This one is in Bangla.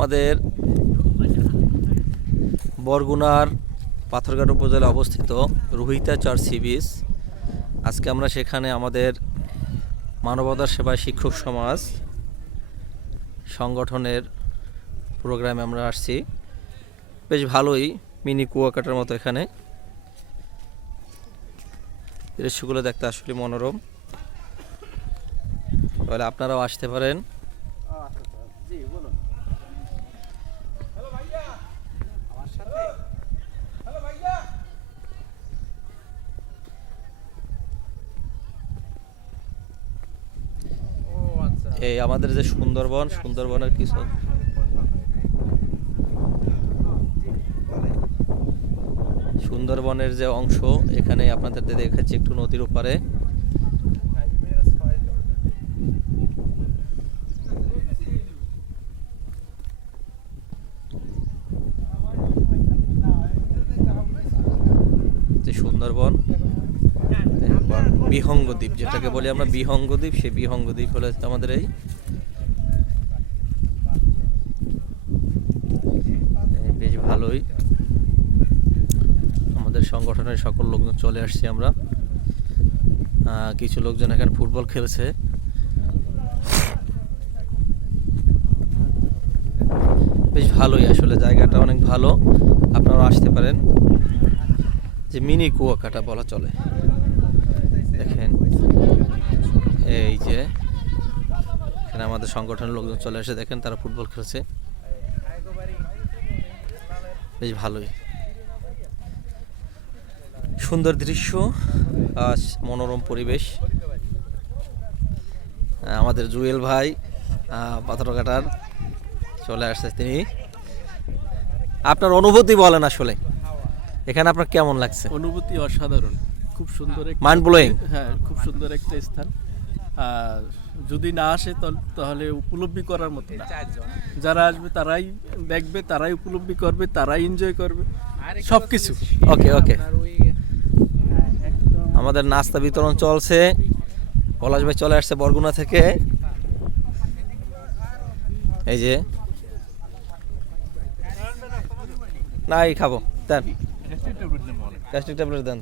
আমাদের বরগুনার পাথরঘাট উপজেলায় অবস্থিত রোহিতা চার্চ সি বিচ। আজকে আমরা সেখানে আমাদের মানবতার সেবায় শিক্ষক সমাজ সংগঠনের প্রোগ্রামে আমরা আসছি। বেশ ভালোই, মিনি কুয়াকাটার মতো এখানে দৃশ্যগুলো দেখতে আসলে মনোরম। তাহলে আপনারাও আসতে পারেন। এই আমাদের যে সুন্দরবনের কিছু সুন্দরবনের যে অংশ এখানে আপনাদের দেখাচ্ছি একটু নদীর ওপারে। যে সুন্দরবন বিহঙ্গ দ্বীপ, যেটাকে বলি আমরা বিহঙ্গ দ্বীপ, সেই বিহঙ্গ দ্বীপ হলো আমাদের এই বেশ ভালোই। আমাদের সংগঠনের সকল লোকজন চলে আসছি আমরা। কিছু লোকজন এখানে ফুটবল খেলছে। বেশ ভালোই, আসলে জায়গাটা অনেক ভালো, আপনারা আসতে পারেন। যে মিনি কুয়াকাটা বলা চলে। দেখেন এই যে এখানে আমাদের সংগঠনের লোকজন চলে এসে দেখেন তারা ফুটবল খেলছে। বেশ ভালোই, সুন্দর দৃশ্য, মনোরম পরিবেশ। আমাদের জুয়েল ভাই পাথরঘাটার চলে আসছে তিনি। আপনার অনুভূতি বলেন, আসলে এখানে আপনার কেমন লাগছে? অনুভূতি অসাধারণ, খুব সুন্দর, মাইন্ড ব্লোয়িং। হ্যাঁ, খুব সুন্দর একটা স্থান। আর যদি না আসে তাহলে উপলব্ধি করার মতো না। যারা আসবে তারাই দেখবে, তারাই উপলব্ধি করবে, তারাই এনজয় করবে সবকিছু। ওকে ওকে, আমাদের নাস্তা বিতরণ চলছে। পলাশ ভাই চলে আসছে বরগুনা থেকে। এই যে নাই খাবো, দেন গ্যাস্ট্রিক ট্যাবলেট দেন।